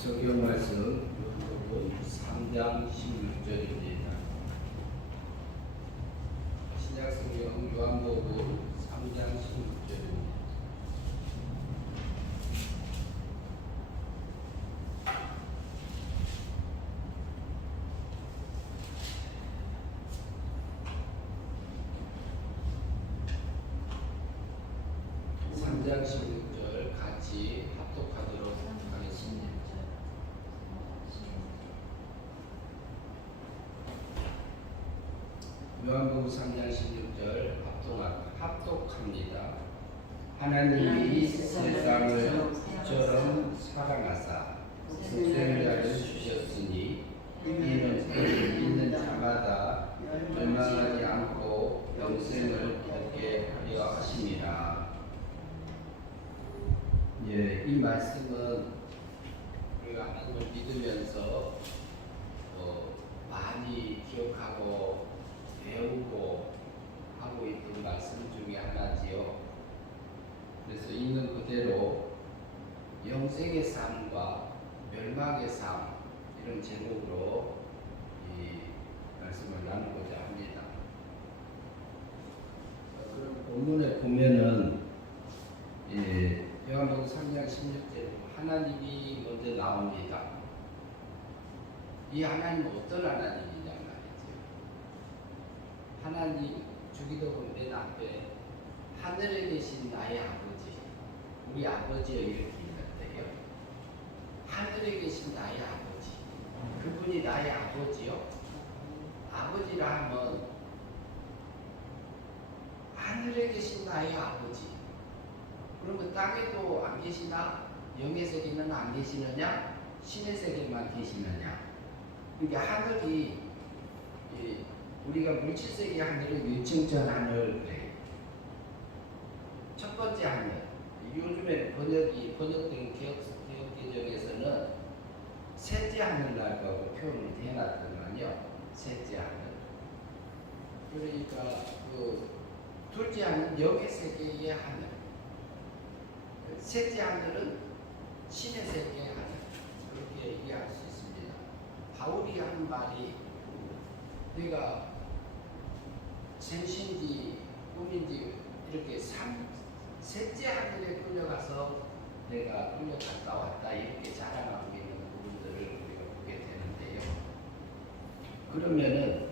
성경 말씀 요한복음 3장 16절입니다. 신약 성경 요한복음 3장 16절입니다. 장 16절 같이 합독하도록 하겠습니다. 요한복음 3장 16절 합독합니다. 하나님이 세상을 이처럼 사랑하사 독생자를 주셨으니 이는 그를 믿는 자마다 멸망하지 않고 영생을 얻게 하려 하심이라. 예, 이 말씀은 우리가 하나님을 믿으면서 많이 기억하고 배우고 하고 있던 말씀 중에 하나지요. 그래서 있는 그대로 영생의 삶과 멸망의 삶 이런 제목으로 이 말씀을 나누고자 합니다. 그럼 본문에 보면은 요한복음 3장 16절 하나님이 먼저 나옵니다. 이 하나님은 어떤 하나님이냐 말이죠. 하나님 주기도문 맨 앞에 하늘에 계신 나의 아버지, 우리 아버지여 이렇게 있는데요. 하늘에 계신 나의 아버지, 그분이 나의 아버지요. 아버지라 하면 하늘에 계신 나의 아버지. 그러면 땅에도 안 계시나? 영의 세계는 안 계시느냐? 신의 세계만 계시느냐? 그러니까 하늘이 우리가 물질 세계 하늘을 유층전 하늘 그래요. 첫 번째 하늘. 요즘에 번역된 개혁개정에서는 셋째 하늘이라고 표현을 해놨더만요. 셋째 하늘. 그러니까 둘째 하늘 영의 세계의 하늘. 셋째 하늘은 신의 세계의 하늘. 그렇게 이해할 수 있습니다. 바울이 한 말이 내가 생신지 꿈인지 이렇게 셋째 하늘에 끌려가서 내가 끌려갔다 왔다 이렇게 자랑하고 있는 부분들을 우리가 보게 되는데요. 그러면은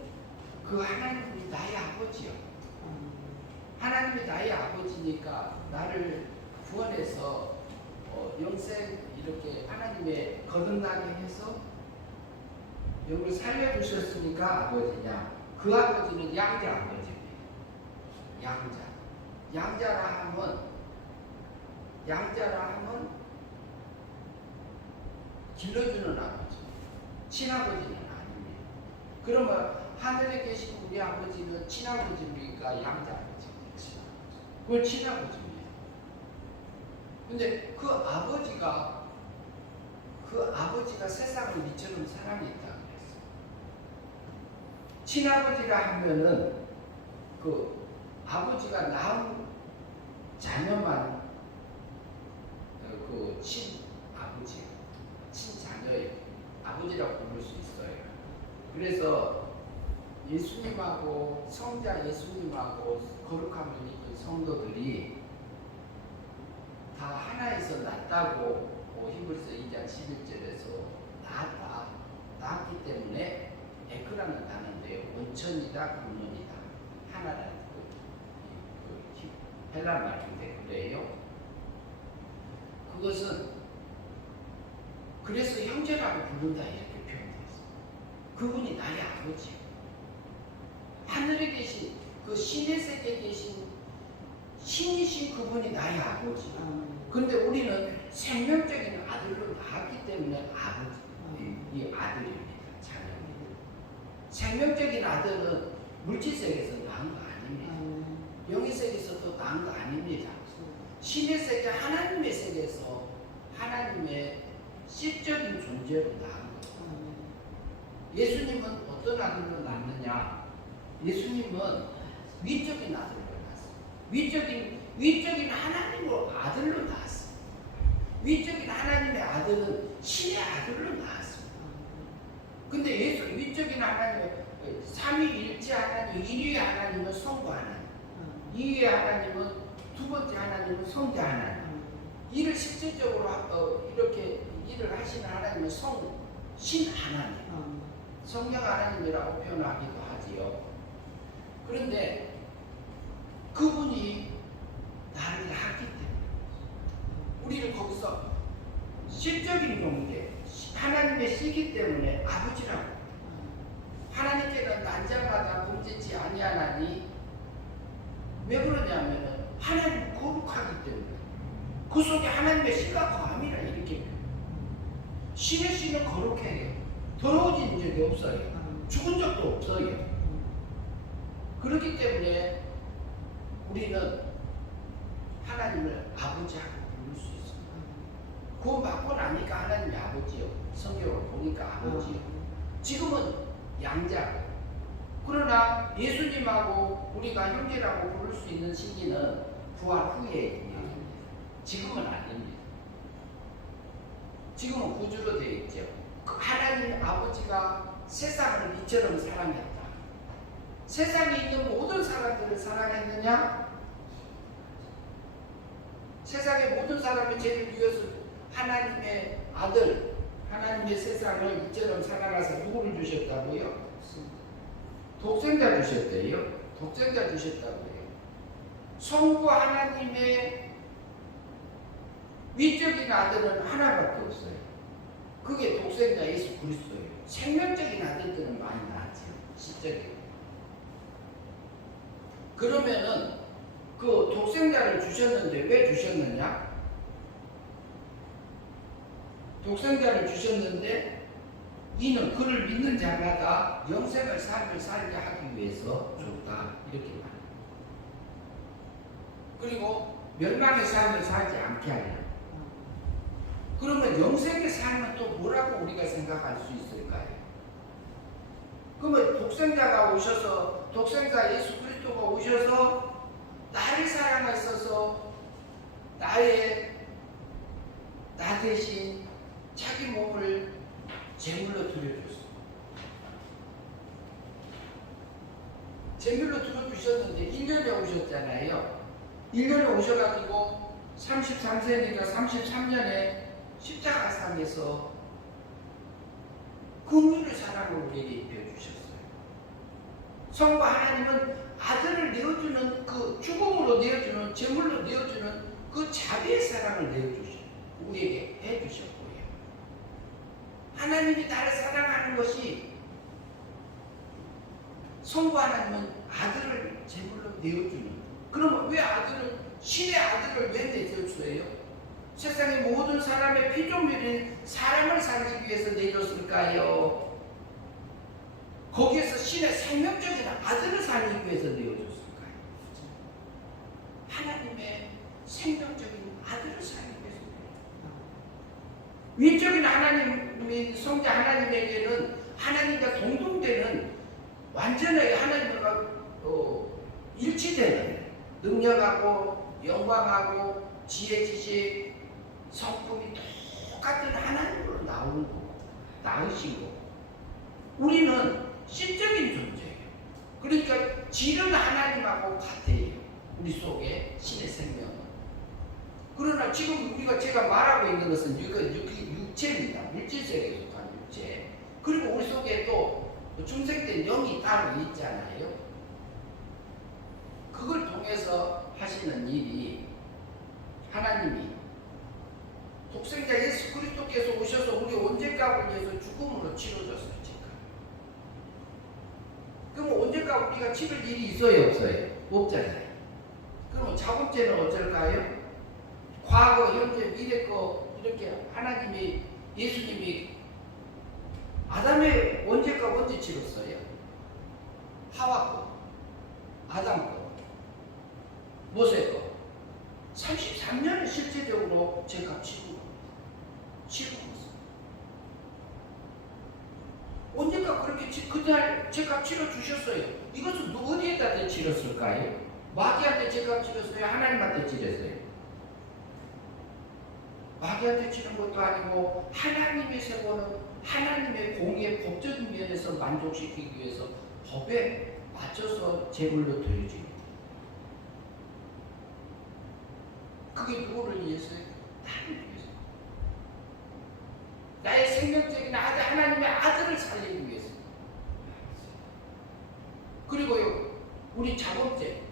그 하나님이 나의 아버지요. 하나님이 나의 아버지니까 나를 구원해서 영생 이렇게 하나님의 거듭나게 해서 영을 살려주셨으니까 아버지냐. 그 아버지는 양자 아버지입니다. 양자라 하면 길러주는 아버지, 친아버지는 아닙니다. 그러면 하늘에 계신 우리 아버지는 친아버지입니까? 양자 아버지입니다. 그건 친아버지입니다. 근데 그 아버지가 세상을 이처럼 사랑했다 그랬어요. 친아버지라 하면은 그 아버지가 낳은 자녀만 그 친아버지, 친자녀의 아버지라고 부를 수 있어요. 그래서 예수님하고 성자 예수님하고 거룩함을 입은 성도들이 다 하나에서 낳았다고 히브리서 2장 11절에서 낳았기 때문에 에크라는 나는데요. 원천이다, 근원이다. 하나라는 헬라 말인데 그래요. 그것은 그래서 형제라고 부른다 이렇게 표현되어 있어요. 그분이 나의 아버지요. 하늘에 계신 그 신의 세계에 계신 신이신 그분이 나의 아버지. 그런데 우리는 생명적인 아들로 낳았기 때문에 아버지, 이 아들입니다. 자녀입니다. 생명적인 아들은 물질 세계에서 낳은 거 아닙니다. 영의 세계에서도 낳은 거 아닙니다. 신의 세계, 하나님의 세계에서 하나님의 실적인 존재로 낳은 거예요. 예수님은 어떤 아들로 낳느냐? 예수님은 위적인 아들로 낳았어요. 위적인 하나님으로 아들로 낳았어요. 위적인 하나님의 아들은 신의 아들로 나왔습니다. 근데 예수 위적인 하나님의 삼위일체 하나님, 1위 하나님은 성부 하나님, 2위 하나님은 두 번째 하나님은 성자 하나님. 이를 실질적으로 이렇게 일을 하시는 하나님은 신 하나님, 성령 하나님이라고 표현하기도 하지요. 그런데 그분이 나를 낳았기 때문에 우리를 거기서 실적인 경우에 하나님의 씨기 때문에 아버지라고. 하나님께는 난자마다 범죄치 아니하나니 왜 그러냐면은 하나님 거룩하기 때문에 그 속에 하나님의 씨가 거함이라 이렇게. 신의 씨는 거룩해요. 더러워진 적이 없어요. 죽은 적도 없어요. 그렇기 때문에 우리는 하나님을 아버지하고 부를 수 있습니다. 구원 받고 나니까 하나님이 아버지요. 성경을 보니까 아버지요. 지금은 양자. 그러나 예수님하고 우리가 형제라고 부를 수 있는 시기는 부활 후에 있습니다. 지금은 아닙니다. 지금은 구주로 되어 있죠. 하나님 아버지가 세상을 이처럼 사랑했다. 세상에 있는 모든 사람들을 사랑했느냐? 세상의 모든 사람의 죄를 위해서 하나님의 아들, 하나님의 세상을 이처럼 사랑하사 누구를 주셨다고요? 독생자 주셨대요. 독생자 주셨다고요. 성부 하나님의 위적인 아들은 하나밖에 없어요. 그게 독생자 예수 그리스도예요. 생명적인 아들들은 많이 나왔죠. 실적이에요. 그러면은 그 독생자를 주셨는데 왜 주셨느냐? 독생자를 주셨는데 이는 그를 믿는 자마다 영생의 삶을 살게 하기 위해서 줬다. 이렇게 말합니다. 그리고 멸망의 삶을 살지 않게 하려. 그러면 영생의 삶은 또 뭐라고 우리가 생각할 수 있을까요? 그러면 독생자가 오셔서, 독생자 예수 그리스도가 오셔서 나를 사랑하셔서 나 대신 자기 몸을 제물로 드려줬어. 제물로 드려주셨는데 1년에 오셨잖아요. 1년에 오셔가지고 33세니까 33년에 십자가상에서 긍휼의 사랑을 우리에게 입혀주셨어요. 성부 하나님은 아들을 내어주는 그 죽음으로 내어주는 제물로 내어주는 그 자비의 사랑을 내어주셔 우리에게 해주셨고요. 하나님이 나를 사랑하는 것이 성부 하나님은 아들을 제물로 내어주는. 그러면 왜 신의 아들을 왜 내어줘요? 세상의 모든 사람의 피조물인 사람을 살기 위해서 내줬을까요? 거기에서 신의 생명적인 아들을 살기 위해서 내어줬을까요? 하나님의 생명적인 아들을 살기 위해서. 위적인 하나님인 성자 하나님에게는 하나님과 동등되는 완전하게 하나님과 일치되는 능력하고 영광하고 지혜 지식 성품이 똑같은 하나님으로 나오는 거고 나으신 거고 우리는 신적인 존재예요. 그러니까 질은 하나님하고 같아요. 우리 속에 신의 생명은. 그러나 지금 제가 말하고 있는 것은 육체입니다. 물질세계에 속한 육체. 그리고 우리 속에 또 중생된 영이 따로 있잖아요. 그걸 통해서 하시는 일이 하나님이 독생자 예수 그리스도께서 오셔서 우리 언제값을 위해서 죽음으로 치러졌어요. 지금. 그럼 언제값 우리가 치를 일이 있어요? 없어요? 없잖아요. 그럼 자범죄는 어쩔까요? 과거, 현재, 미래 거 이렇게 하나님이 예수님이 아담의 언제값 언제 치렀어요? 하와 거, 아담 거, 모세 거 33년을 실제적으로 제값 치고 있습니다. 언제까 그렇게 그날 제값 치러 주셨어요. 이것은 어디에다 치렀을까요? 마귀한테 제값 치렀어요? 하나님한테 치렀어요? 마귀한테 치는 것도 아니고 하나님의 세고는 하나님의 공의 법적인 면에서 만족시키기 위해서 법에 맞춰서 제물로 드려집니다. 그게 누구를 위해서요? 나를 위해서. 나의 생명적인 아들, 하나님의 아들을 살리기 위해서. 그리고요, 우리 자본죄,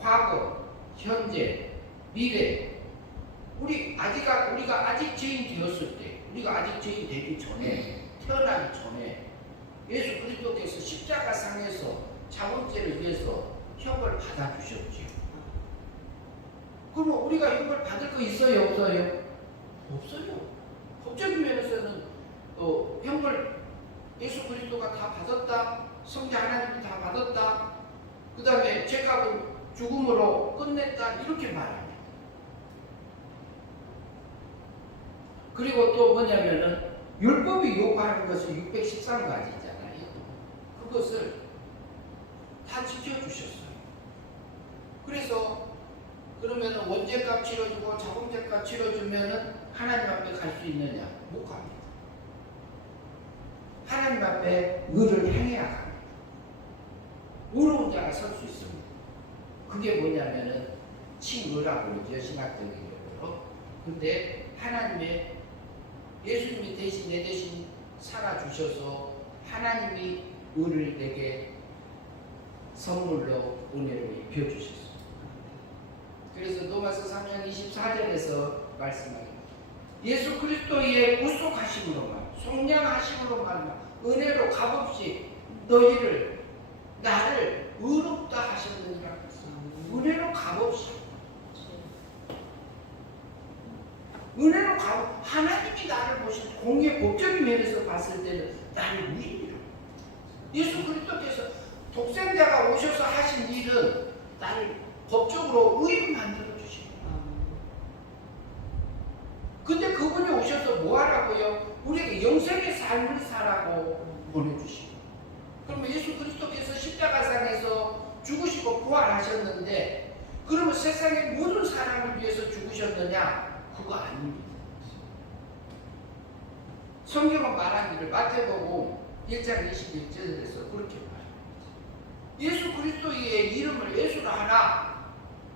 과거, 현재, 미래, 우리가 아직 죄인 되었을 때, 우리가 아직 죄인 되기 전에, 태어나기 전에 예수 그리스도께서 십자가상에서 자본죄를 위해서 형벌 받아주셨지요. 그럼 우리가 형벌 받을 거 있어요, 없어요? 없어요. 법적인 면에서는 형벌 예수 그리스도가 다 받았다, 성자 하나님이 다 받았다, 그 다음에 죄값은 죽음으로 끝냈다, 이렇게 말합니다. 그리고 또 뭐냐면은 율법이 요구하는 것은 613가지잖아요. 그것을 다 지켜주셨어요. 그래서 그러면은 원죄값 치러주고 자본죄값 치러주면은 하나님 앞에 갈 수 있느냐? 못 갑니다. 하나님 앞에 의를 행해야 합니다. 의로운 자가 설 수 있습니다. 그게 뭐냐면은 칭의라고 그러죠, 신학적으로. 근데 하나님의 예수님이 대신 내 대신 살아주셔서 하나님이 의를 내게 선물로 은혜로 입혀주셨어요. 그래서 로마서 3장 24절에서 말씀합니다. 예수 그리스도의 구속하심으로만, 속량하심으로만 은혜로 값없이 나를 의롭다 하셨느니라. 은혜로 값없이. 은혜로 하나님이 나를 보신 공의 법적인 면에서 봤을 때는 나를 의인이라. 예수 그리스도께서 독생자가 오셔서 하신 일은 나를 법적으로 의인 만들어 주십니다. 근데 그분이 오셔서 뭐 하라고요? 우리에게 영생의 삶을 살라고 보내주시고. 그러면 예수 그리스도께서 십자가상에서 죽으시고 부활하셨는데, 그러면 세상의 모든 사람을 위해서 죽으셨느냐? 그거 아닙니다. 성경은 말하기를 마태복음 1장 21절에서 그렇게 말합니다. 예수 그리스도의 이름을 예수로 하라.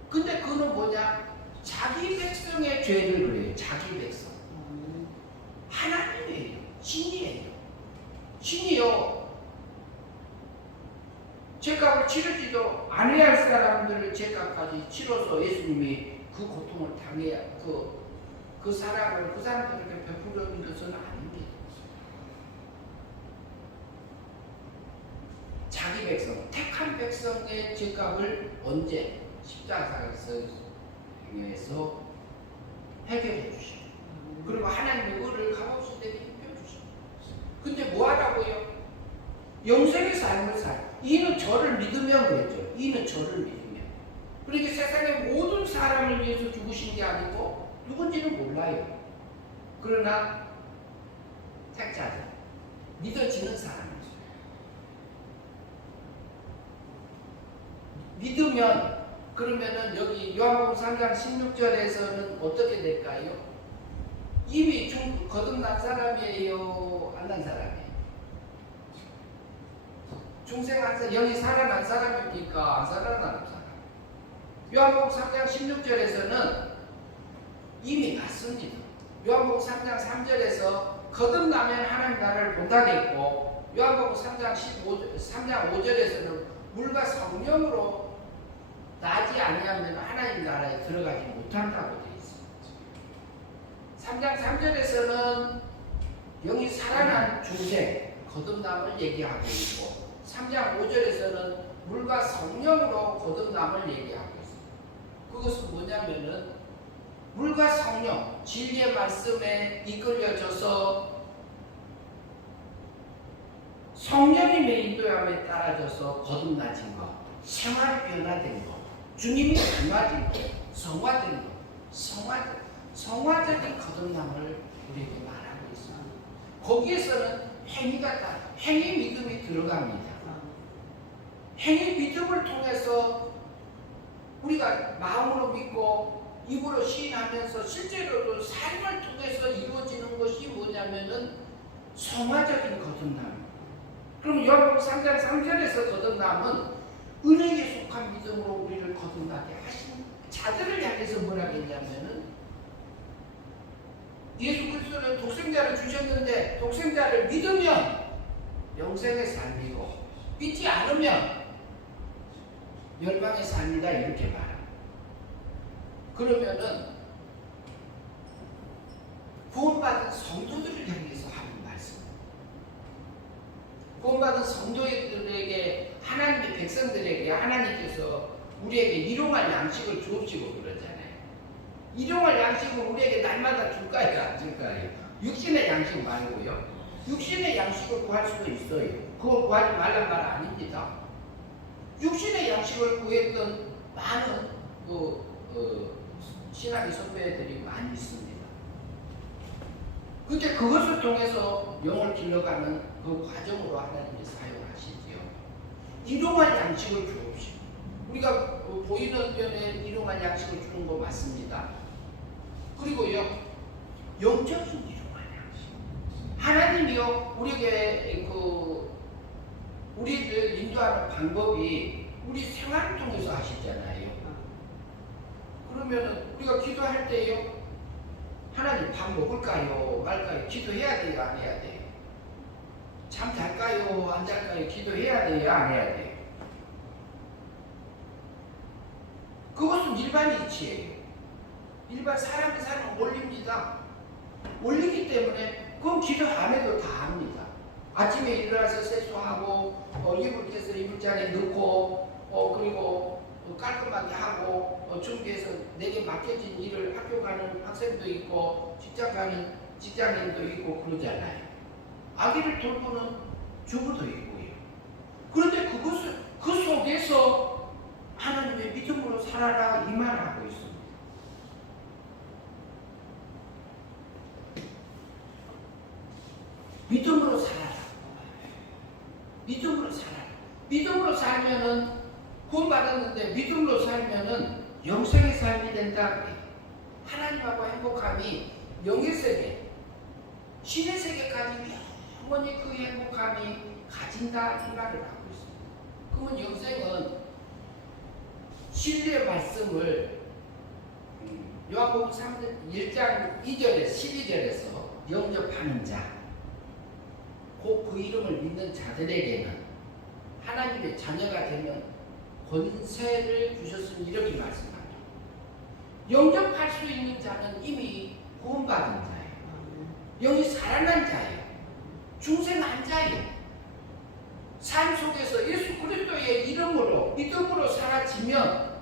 근데 그는 뭐냐? 자기 백성의 죄를 그래요. 자기 백성. 하나님이에요. 신이에요. 신이요. 죄값을 치르지도 않아야 할 사람들을 죄값까지 치러서 예수님이 그 고통을 당해야 그 사랑을 그 사람들에게 베풀어준 것은 아닙니다. 자기 백성, 택한 백성의 죄값을 언제 십자가에서 해결해 주시고, 그리고 하나님의 의를 값없이 내게 입혀주시고. 근데 뭐 하라고요? 영생의 삶을 살. 이는 저를 믿으면 그랬죠. 이는 저를 믿으면. 그러니까 세상의 모든 사람을 위해서 죽으신 게 아니고 누군지는 몰라요. 그러나 택자들, 믿어지는 사람이죠. 믿으면, 그러면은 여기 요한복음 3장 16절에서는 어떻게 될까요? 이미 거듭난 사람이에요? 안 난 사람이에요? 중생한 사람, 영이 살아난 사람입니까? 안 살아난 사람? 요한복음 3장 16절에서는 이미 났습니다. 요한복음 3장 3절에서 거듭나면 하나님 나라를 본다겠고, 요한복음 3장 5절에서는 물과 성령으로 나지 아니하면 하나님 나라에 들어가지 못한다고 되어 있습니다. 3장 3절에서는 영이 살아난 중생, 거듭남을 얘기하고 있고, 3장 5절에서는 물과 성령으로 거듭남을 얘기하고 있습니다. 그것은 뭐냐면은 물과 성령, 진리의 말씀에 이끌려져서 성령님의 인도함에 따라져서 거듭나진 것, 생활이 변화된 것, 주님이 닮아진 것, 성화된 것, 성화적인 거듭남을 우리에게 말하고 있습니다. 거기에서는 행위 믿음이 들어갑니다. 행위 믿음을 통해서 우리가 마음으로 믿고 입으로 시인하면서 실제로도 삶을 통해서 이루어지는 것이 뭐냐면은 성화적인 거듭남. 그럼 요한복음 3장 3절에서 거듭남은 은혜에 속한 믿음으로 우리를 거듭나게 하신 자들을 향해서 뭐라 했냐면은 예수 그리스도는 독생자를 주셨는데 독생자를 믿으면 영생의 삶이고 믿지 않으면 멸망의 삶이다 이렇게 말합니다. 그러면은 구원받은 성도들을 향해서 하는 말씀. 구원받은 성도들에게 하나님의 백성들에게 하나님께서 우리에게 일용할 양식을 주옵시고 그러잖아요. 일용할 양식을 우리에게 날마다 줄까요? 안 줄까요? 육신의 양식 말고요. 육신의 양식을 구할 수도 있어요. 그걸 구하지 말란 말 아닙니다. 육신의 양식을 구했던 많은 신학의 선배들이 많이 있습니다. 근데 그것을 통해서 영을 길러가는 그 과정으로 하나님이 사용하시지요. 일용할 양식을 주옵시고. 우리가 보이는 면에 일용할 양식을 주는 거 맞습니다. 그리고요, 영적인 일용할 양식. 하나님이요, 우리에게 우리를 인도하는 방법이 우리 생활을 통해서 하시잖아요. 그러면은 우리가 기도할 때요, 하나님 밥 먹을까요? 말까요? 기도해야 돼요? 안 해야 돼요? 잠 잘까요? 안 잘까요? 기도해야 돼요? 안 해야 돼요? 그것은 일반 이치예요. 일반 사람이 사는 원리입니다. 원리기 때문에 그건 기도 안 해도 다 합니다. 아침에 일어나서 세수하고 이불 깨서 이불장에 넣고 그리고 깔끔하게 하고 준비해서 내게 맡겨진 일을 학교 가는 학생도 있고 직장 가는 직장인도 있고 그러잖아요. 아기를 돌보는 주부도 있고요. 그런데 그것을 그 속에서 하나님의 믿음으로 살아라 이 말하고 있습니다. 믿음으로 살아라. 믿음으로 살아라. 믿음으로 살면은 구원받았는데 믿음으로 살면은 영생의 삶이 된다. 하나님하고 행복함이 영의 세계, 신의 세계까지 영원히 그 행복함이 가진다 이 말을 하고 있습니다. 그러면 영생은 진리의 말씀을 요한복음 1장 2절에 12절에서 영접하는 자, 곧 그 이름을 믿는 자들에게는 하나님의 자녀가 되면 권세를 주셨으니 이렇게 말씀합니다. 영접할 수 있는 자는 이미 구원받은 자예요. 영이 살아난 자예요. 중생한 자예요. 삶 속에서 예수 그리스도의 이름으로 믿음으로 사라지면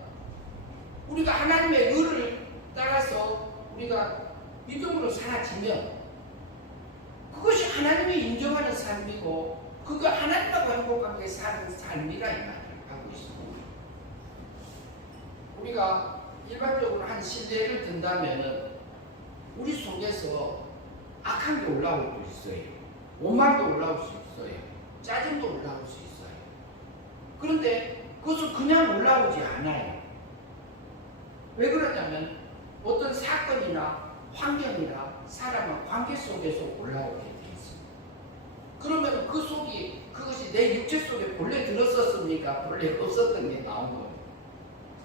우리가 하나님의 의를 따라서 우리가 믿음으로 사라지면 그것이 하나님이 인정하는 삶이고 그거 하나님하고 행복하게 사는 삶이라 이 말을 하고 있습니다. 우리가 일반적으로 한 신뢰를 든다면은 우리 속에서 악한 게 올라올 수 있어요. 오만도 올라올 수 있어요. 짜증도 올라올 수 있어요. 그런데 그것은 그냥 올라오지 않아요. 왜 그러냐면 어떤 사건이나 환경이나 사람과 관계 속에서 올라오게 돼 있습니다. 그러면 그 속이 그것이 내 육체 속에 본래 들었었습니까? 본래 없었던 게 나온 거예요.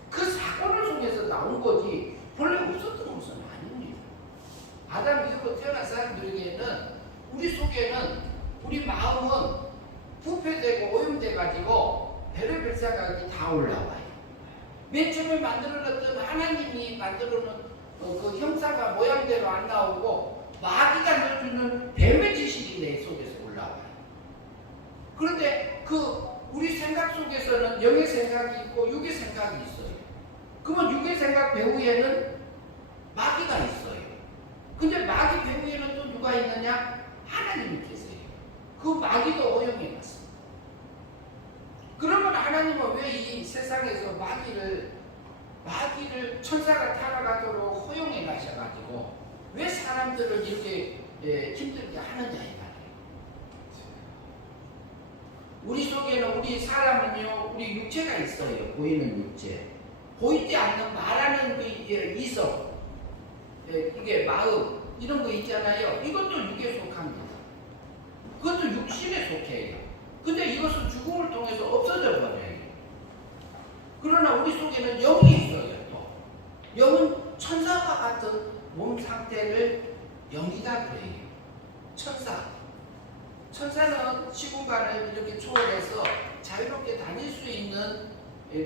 그 사건을 속에서 나온 거지 본래 없었던 것은 아닙니다. 아담 이후로 태어난 사람들에게는 우리 속에는 우리 마음은 부패되고 오염돼 가지고 별의별 생각이 다 올라와요. 맨 처음에 만들어놨던 하나님이 만들어놓은 그 형상과 모양대로 안 나오고 마귀가 넣어주는 뱀의 지식이 내 속에서 올라와요. 그런데 그 우리 생각 속에서는 영의 생각이 있고 육의 생각이 있어요. 그러면 육의 생각 배후에는 마귀가 있어요. 근데 마귀 배후에는 또 누가 있느냐? 하나님이 계세요. 그 마귀도 오용해 갔습니다. 그러면 하나님은 왜 이 세상에서 마귀를 천사가 타락하도록 허용해 가셔가지고 왜 사람들을 이렇게 힘들게 하느냐 이 말이에요. 우리 속에는 우리 사람은요, 우리 육체가 있어요. 보이는 육체. 보이지 않는 말하는 그 이성, 이게 마음 이런 거 있잖아요. 이것도 육에 속합니다. 그것도 육신에 속해요. 근데 이것은 죽음을 통해서 없어져 버려요. 그러나 우리 속에는 영이 있어요. 또 영은 천사와 같은 몸 상태를 영이다 그래요. 천사는 시공간을 이렇게 초월해서 자유롭게 다닐 수 있는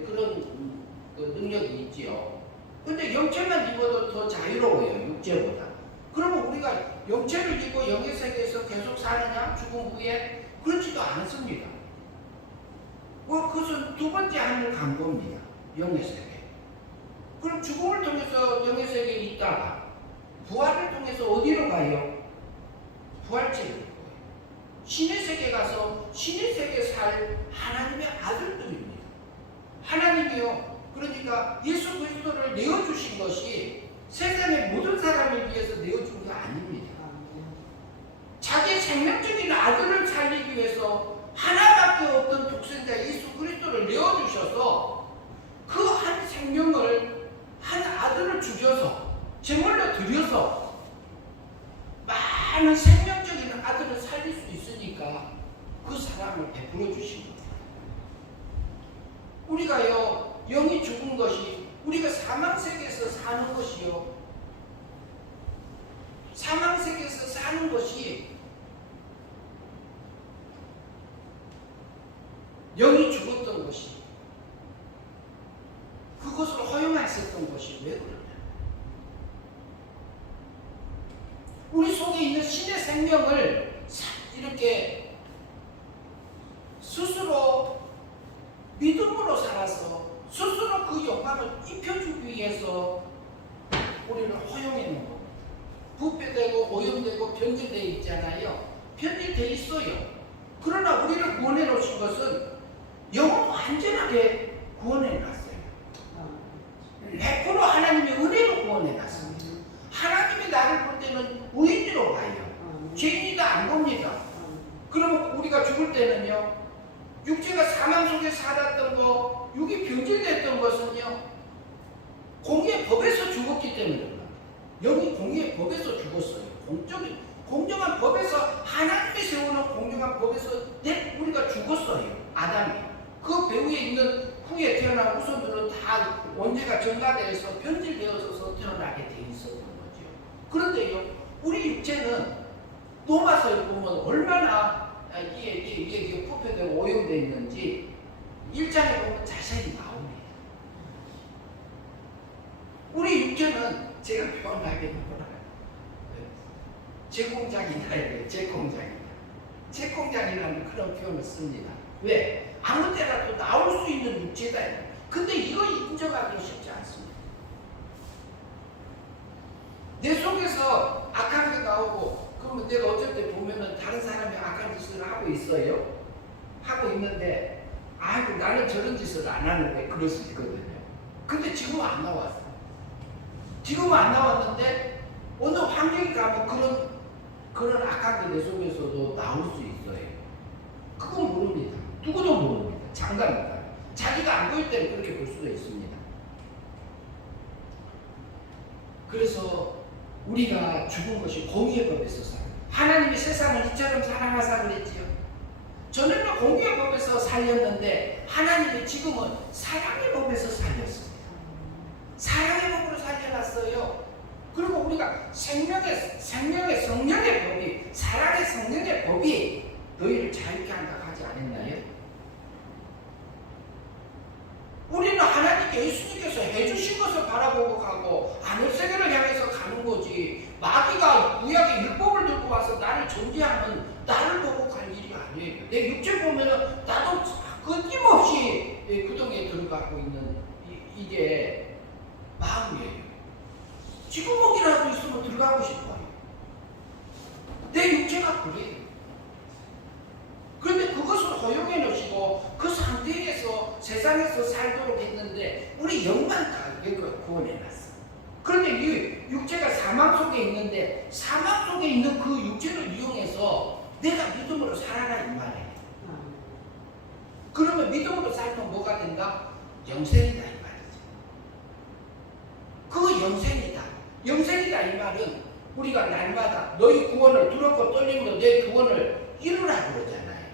그런 능력이 있지요. 근데 영체만 입어도 더 자유로워요. 육체보다. 그러면 우리가 영체를 입고 영의 세계에서 계속 사느냐? 죽음 후에? 그렇지도 않습니다. 그것은 두 번째 하늘 간 겁니다. 영의 세계. 그럼 죽음을 통해서 영의 세계에 있다가 부활을 통해서 어디로 가요? 부활체로 가요. 신의 세계 가서 신의 세계에 살 하나님의 아들들입니다. 하나님이요. 그러니까 예수 그리스도를 내어주신 것이 세상의 모든 사람을 위해서 내어준 게 아닙니다. 자기 생명적인 아들을 살리기 위해서 하나밖에 없던 독생자 예수 그리스도를 내어주셔서 그 한 생명을 한 아들을 죽여서 제물로 드려서 많은 생명적인 아들을 살릴 수 있으니까 그 사랑을 베풀어 주신 겁니다. 우리가요 영이 죽은 것이 우리가 사망세계에서 사는 것이요 사망세계에서 사는 것이 영이 죽었던 것이 그것을 허용했었던 것이 왜 그러냐? 우리 속에 있는 신의 생명을 이렇게 스스로 믿음으로 살아서 스스로 그 영광을 입혀주기 위해서 우리를 허용해 놓은 겁니다. 부패되고 오염되고 변질되어 있잖아요. 변질되어 있어요. 그러나 우리를 구원해 놓으신 것은 영을 완전하게 구원해 놨어요. 100% 하나님의 은혜로 구원해 놨습니다. 하나님이 나를 볼 때는 의인으로 봐요. 죄인이다 안 봅니다. 그러면 우리가 죽을 때는요, 육체가 사망 속에 살았던 거, 육이 변질됐던 것은요, 공의의 법에서 죽었기 때문입니다. 영이 공의의 법에서 죽었어요. 공정한 법에서, 하나님이 세우는 공정한 법에서 우리가 죽었어요. 아담이. 그 배후에 있는 후에 태어난 후손들은 다 원죄가 전가되어서 변질되어서 태어나게 돼 있었던 거죠. 그런데요, 우리 육체는 노마서에 보면 얼마나 이게 부패되고 오염되어 있는지 1장에 보면 자세히 나옵니다. 우리 육체는 제가 표현하게 뭐라 제공장이다 이래요. 제공장이라는 그런 표현을 씁니다. 왜? 아무 때라도 나올 수 있는 육체다. 근데 이거 인정하기 쉽지 않습니다. 내 속에서 악한 게 나오고 그러면 내가 어쩔 때 보면은 다른 사람이 악한 짓을 하고 있어요. 하고 있는데 아이고 나는 저런 짓을 안 하는데 그럴 수 있거든요. 근데 지금은 안 나왔어. 지금은 안 나왔는데 어느 환경에 가면 그런 악한 게 내 속에서도 나올 수 있어요. 그건 모릅니다. 누구도 모릅니다. 장담입니다. 자기가 안 보일 때는 그렇게 볼 수도 있습니다. 그래서 우리가 죽은 것이 공의의 법에서 살아요. 하나님이 세상을 이처럼 사랑하사 그랬지요. 전에는 공의의 법에서 살렸는데 하나님이 지금은 사랑의 법에서 살렸습니다. 사랑의 법으로 살려놨어요. 그리고 우리가 생명의 성령의 법이, 사랑의 성령의 법이 너희를 자유케 한다고 하지 않았나요? 우리는 하나님께 예수님께서 해주신 것을 바라보고 가고 하늘세계를 향해서 가는 거지, 마귀가 구약의 율법을 들고 와서 나를 정죄하면 나를 보고 갈 일이 아니에요. 내 육체 보면은 나도 끊임없이 구덩이에 들어가고 있는 이게 마음이에요. 지구멍이라도 있으면 들어가고 싶어요. 내 육체가 그래요. 그런데 그것을 허용해 놓으시고 그 상태에서 세상에서 살도록 했는데 우리 영만 다 구원해 놨어. 그런데 이 육체가 사망 속에 있는데 사망 속에 있는 그 육체를 이용해서 내가 믿음으로 살아라 이 말이에요. 그러면 믿음으로 살면 뭐가 된다? 영생이다 이 말이죠. 우리가 날마다 너희 구원을 두렵고 떨림으로 내 구원을 이루라 그러잖아요.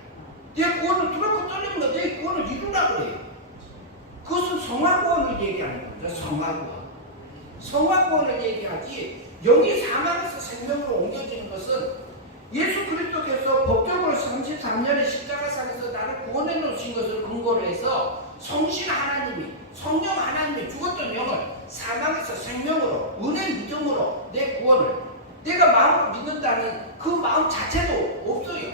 내 구원을 두렵고 떨림으로 내 구원을 이루라 그래요. 그것은 성화구원을 얘기하는 겁니다. 성화구원. 성화구원을 얘기하지 영이 사망에서 생명으로 옮겨지는 것은 예수 그리스도께서 법적으로 33년의 십자가상에서 나를 구원해 놓으신 것을 근거로 해서 성신 하나님이 성령 하나님이 죽었던 영을 사망에서 생명으로 은혜 믿음으로 내 구원을 내가 마음으로 믿는다는 그 마음 자체도 없어요.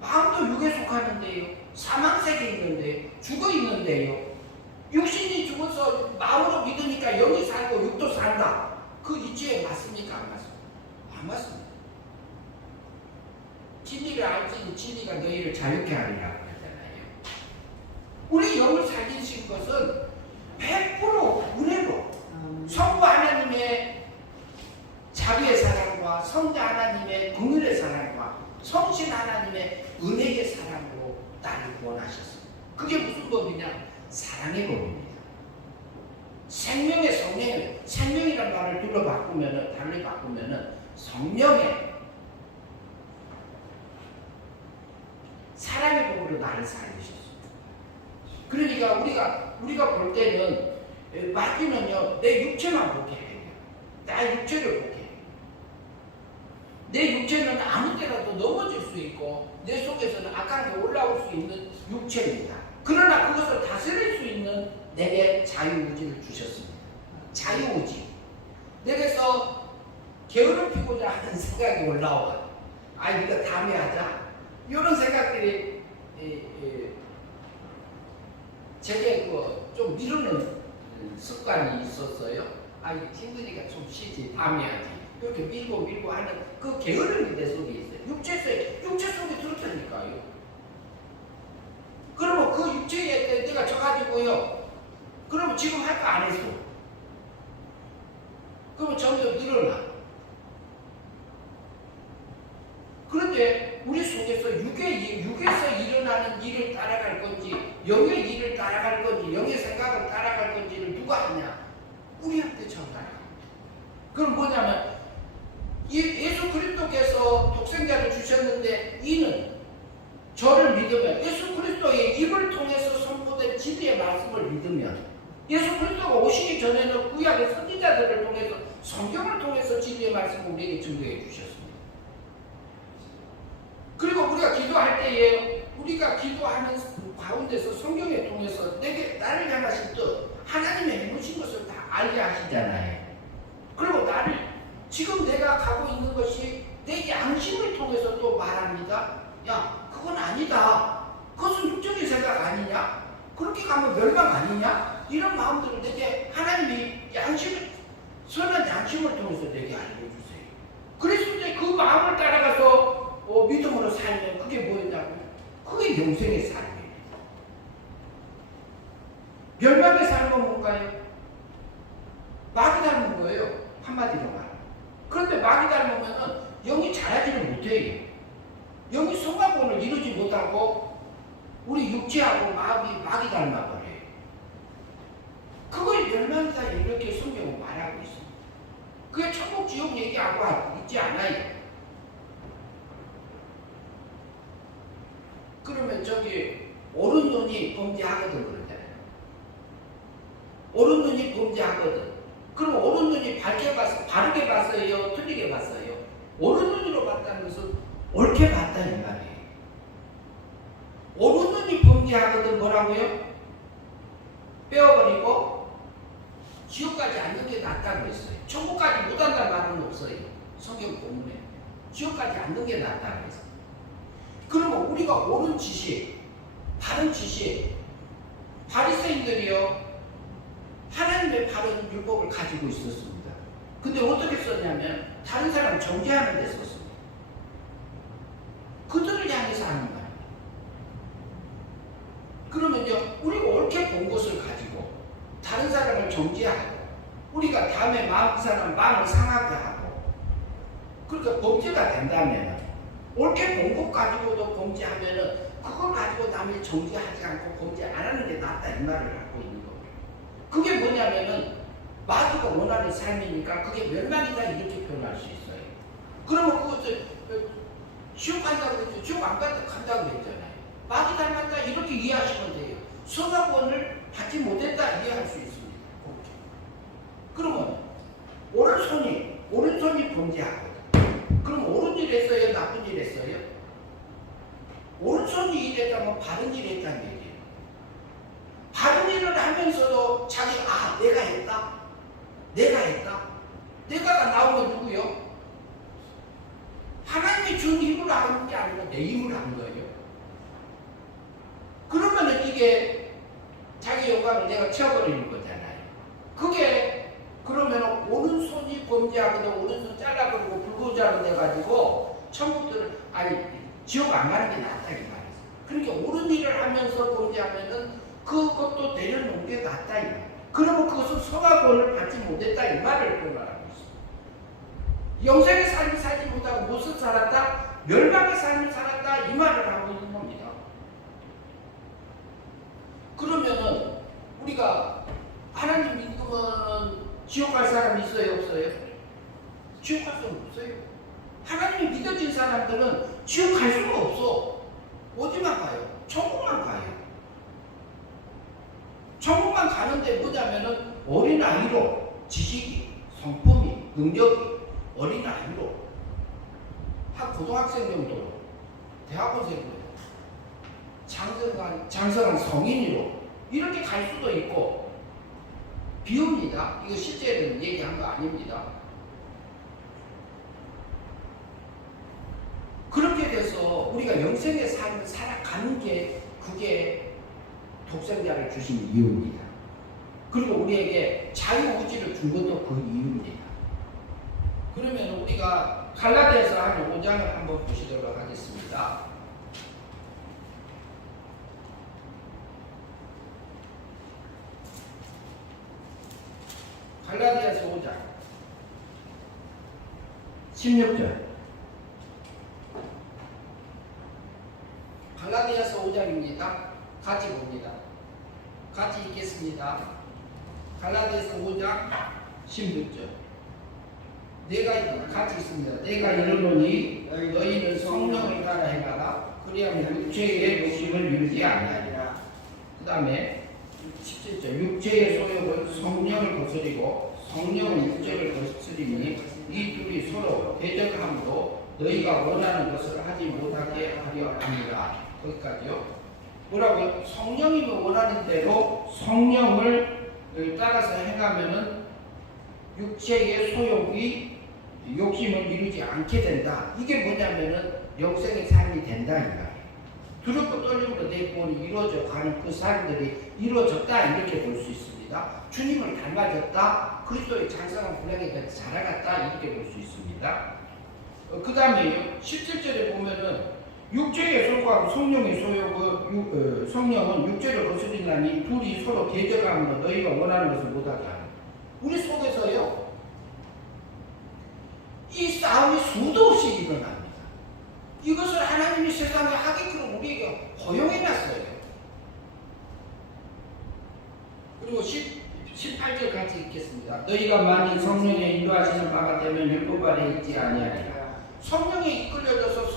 마음도 육에 속하는데요. 사망 세계에 있는데 죽어 있는데요. 육신이 죽어서 마음으로 믿으니까 영이 살고 육도 산다. 그 이치에 맞습니까? 안 맞습니까? 안 맞습니다. 진리를 알지니 진리가 너희를 자유케 하리라고 하잖아요. 우리 영을 살리신 것은 100% 은혜로 성부 하나님의 자비의 사랑과 성자 하나님의 긍휼의 사랑과 성신 하나님의 은혜의 사랑으로 나를 구원하셨습니다. 그게 무슨 법이냐? 사랑의 법입니다. 생명의 성령을 생명이라는 말을 둘러 바꾸면은 달리 바꾸면은 성령의 사랑의 법으로 나를 살리셨습니다. 그러니까 우리가 볼 때는 마귀는요 내 육체만 보게 해요. 나 육체를 보게 해요. 내 육체는 아무 때라도 넘어질 수 있고 내 속에서는 악한 게 올라올 수 있는 육체입니다. 그러나 그것을 다스릴 수 있는 내게 자유의지를 주셨습니다. 자유의지. 내게서 게으름 피고자 하는 생각이 올라와. 이거 다음에 하자. 이런 생각들이 제게 좀 미루는 습관이 있었어요. 이거 힘드니까 좀 쉬지. 다음에 하지. 이렇게 밀고 하는 그 게으름이 내 속에 있어요. 육체 속에 들었다니까요. 그러면 그 육체에 내가 져가지고요. 그러면 지금 할 거 안 했어. 그러면 점점 늘어나. 그런데 우리 속에서 육에서 일어나는 일을 따라갈 건지 영의 일을 따라갈 건지 영의 생각을 따라갈 건지를 누가 하냐? 우리한테 전달합니다. 그럼 뭐냐면 예수 그리스도께서 독생자를 주셨는데 이는 저를 믿으면 예수 그리스도의 입을 통해서 선포된 진리의 말씀을 믿으면 예수 그리스도가 오시기 전에는 구약의 선지자들을 통해서 성경을 통해서 진리의 말씀을 우리에게 증거해 주셨습니다. 그리고 우리가 기도할 때에 우리가 기도하는 가운데서 성경을 통해서 나를 향하신 뜻 하나님의 해놓으신 것을 다 알게 하시잖아요. 그리고 나를 지금 내가 가고 있는 것이 내 양심을 통해서 또 말합니다. 야, 그건 아니다. 그것은 육적인 생각 아니냐? 그렇게 가면 멸망 아니냐? 이런 마음들을 내게 하나님이 선한 양심을 통해서 내게 알려주세요. 그랬을 때 그 마음을 따라가서 믿음으로 살면 그게 뭐였냐고? 그게 영생의 삶이에요. 멸망의 삶은 뭔가요? 마귀 닮은 거예요. 한마디로 말하면. 그런데 마귀 닮으면 영이 자라지를 못해요. 영이 성화권을 이루지 못하고 우리 육체하고 마귀 닮아버려요. 그거의 멸망이다 이렇게 성경은 말하고 있습니다. 그게 천국 지옥 얘기하고 있지 않아요. 그러면 오른 눈이 범죄하거든 그러잖아요. 오른 눈이 범죄하거든. 그럼 오른 눈이 바르게 봤어요? 틀리게 봤어요? 오른 눈으로 봤다는 것은 옳게 봤다 이 말이에요. 오른 눈이 범죄하거든 뭐라고요? 빼어버리고 지옥까지 앉는 게 낫다고 했어요. 천국까지 못 한다는 말은 없어요. 성경 본문에. 지옥까지 앉는 게 낫다고 했어요. 그러면 우리가 옳은 지식, 바른 지식, 바리새인들이요 하나님의 바른 율법을 가지고 있었습니다. 근데 어떻게 썼냐면 다른 사람 정죄하는 데 썼습니다. 그들을 향해서 하는 말입니다. 그러면요 우리가 옳게 본 것을 가지고 다른 사람을 정죄하고 우리가 다음에 그 사람 마음을 상하게 하고 그러니까 범죄가 된다면 옳게 본 것 가지고도 범죄하면은 그걸 가지고 남을 정죄하지 않고 범죄 안 하는 게 낫다 이 말을 갖고 있는 겁니다. 그게 뭐냐면은 마귀가 원하는 삶이니까 그게 멸망이다 이렇게 표현할 수 있어요. 그러면 그것을 지옥 간다고 그랬죠. 지옥 안 간다고 그랬잖아요. 마귀 닮았다 이렇게 이해하시면 돼요. 선악권을 받지 못했다 이해할 수 있습니다. 그러면 오른손이 범죄하거든. 그럼 옳은 일 했어요? 나쁜 일 했어요? 오른손이 일했다면 바른 일 했다는 얘기예요. 바른 일을 하면서도 자기가 내가 했다. 내가가 나오면 누구요? 하나님이 준 힘으로 하는 게 아니라 내 힘으로 하는 거예요. 그러면은 이게 자기 영광을 내가 채워버리는 거잖아요. 그게 그러면 오른손이 범죄하거든 오른손 잘라버리고 불구자로 돼가지고 천국들은 지옥 안 가는 게 낫다 이 말이에요. 그러니까 옳은 일을 하면서 범죄하면은 그것도 내려놓은 게 낫다 이 말이에요. 그러면 그것은 선악권을 받지 못했다 이 말을 말하고 있어요. 영생의 삶을 살지 못하고 무엇을 살았다? 멸망의 삶을 살았다 이 말을 하고 있는 겁니다. 그러면은 우리가 하나님 믿으면 지옥 갈 사람이 있어요? 없어요? 지옥 갈 사람 없어요. 하나님이 믿어진 사람들은 지옥 갈 수가 없어. 어디만 가요? 천국만 가요. 천국만 가는데 뭐냐면은 어린아이로 지식이, 성품이, 능력이 어린아이로 고등학생 정도로 대학원생 정도로 장성한 성인으로 이렇게 갈 수도 있고 비웁니다. 이거 실제로 얘기한 거 아닙니다. 그렇게 돼서 우리가 영생의 삶을 살아가는 게 그게 독생자를 주신 이유입니다. 그리고 우리에게 자유의지를 준 것도 그 이유입니다. 그러면 우리가 갈라디아서 한 5장을 한번 보시도록 하겠습니다. 갈라디아서 5장 16절 갈라디아서 5장입니다. 같이 봅니다. 같이 읽겠습니다. 갈라디아서 5장 16절 내가 같이 있습니다. 내가 이르노니 너희는 성령을 따라 행하라. 그리하면 육체의 욕심을 이루지 아니하리라. 그 다음에 17절 육체의 소욕은 성령을 거스리고 성령은 육체를 거스리니 이 둘이 서로 대적함으로 너희가 원하는 것을 하지 못하게 하려 합니다. 거기까지요. 뭐라고요? 성령이 원하는 대로 성령을 따라서 행하면은 육체의 소욕이 욕심을 이루지 않게 된다. 이게 뭐냐면은 영생의 삶이 된다 이 말이에요. 두렵고 떨림으로 내 구원이 이루어져 가는 그 삶들이 이루어졌다 이렇게 볼 수 있습니다. 주님을 닮아졌다. 그리스도의 장성한 분량에 자라갔다 이렇게 볼 수 있습니다. 그 다음에 17절에 보면은 육체의 소욕하고 성령의 소욕, 성령은 육체를 거스린다니 둘이 서로 대적하므로 너희가 원하는 것을 못하게 하는. 우리 속에서요 이 싸움이 수도 없이 일어납니다. 이것을 하나님이 세상에 하게끔 우리에게 허용해놨어요. 그리고 18절 같이 읽겠습니다. 너희가 만일 성령에 인도하시는 바가 되면 율법 아래 있지 아니하리라. 성령에 이끌려져서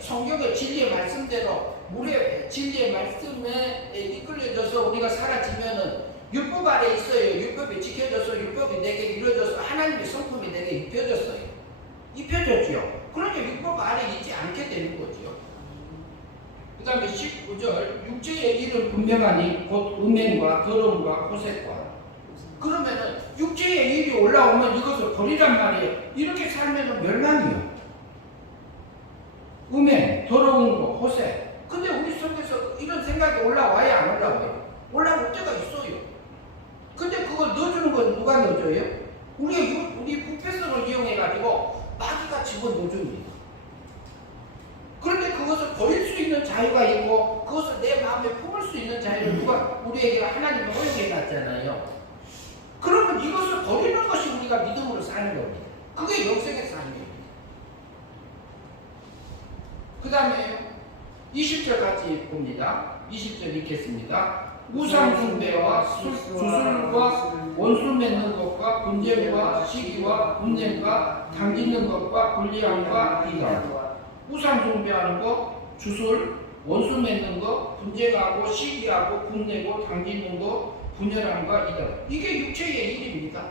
성경의 진리의 말씀대로 우리의 진리의 말씀에 이끌려져서 우리가 사라지면은 율법 아래 있어요. 율법이 지켜져서 율법이 내게 이루어져서 하나님의 성품이 내게 입혀졌죠. 그러니까 율법 아래 있지 않게 되는 거죠. 그 다음에 19절 육체의 일은 분명하니 곧 음행과 더러움과 호색과. 그러면은 육체의 일이 올라오면 이것을 버리란 말이에요. 이렇게 살면은 멸망이요. 음행, 더러운 거, 호색. 근데 우리 속에서 이런 생각이 올라와야 안 올라와요? 올라올 때가 있어요. 근데 그걸 넣어주는 건 누가 넣어줘요? 우리 부패성을 이용해가지고 마귀가 집어넣어줍니다. 그런데 그것을 버릴 수 있는 자유가 있고 그것을 내 마음에 품을 수 있는 자유를 누가 우리에게 하나님이 허용해놨잖아요. 그러면 이것을 버리는 것이 우리가 믿음으로 사는 겁니다. 그게 영생의 삶입니다. 그 다음에 20절 같이 봅니다. 20절 읽겠습니다. 우상숭배와 주술과 원수 맺는 것과 분쟁과 시기와 분쟁과 당짓는 것과 불리함과 이단. 우상숭배하는 것, 주술, 원수 맺는 것, 분쟁하고 시기하고 분내고 당짓는 것, 분열함과 이단. 이게 육체의 일입니다.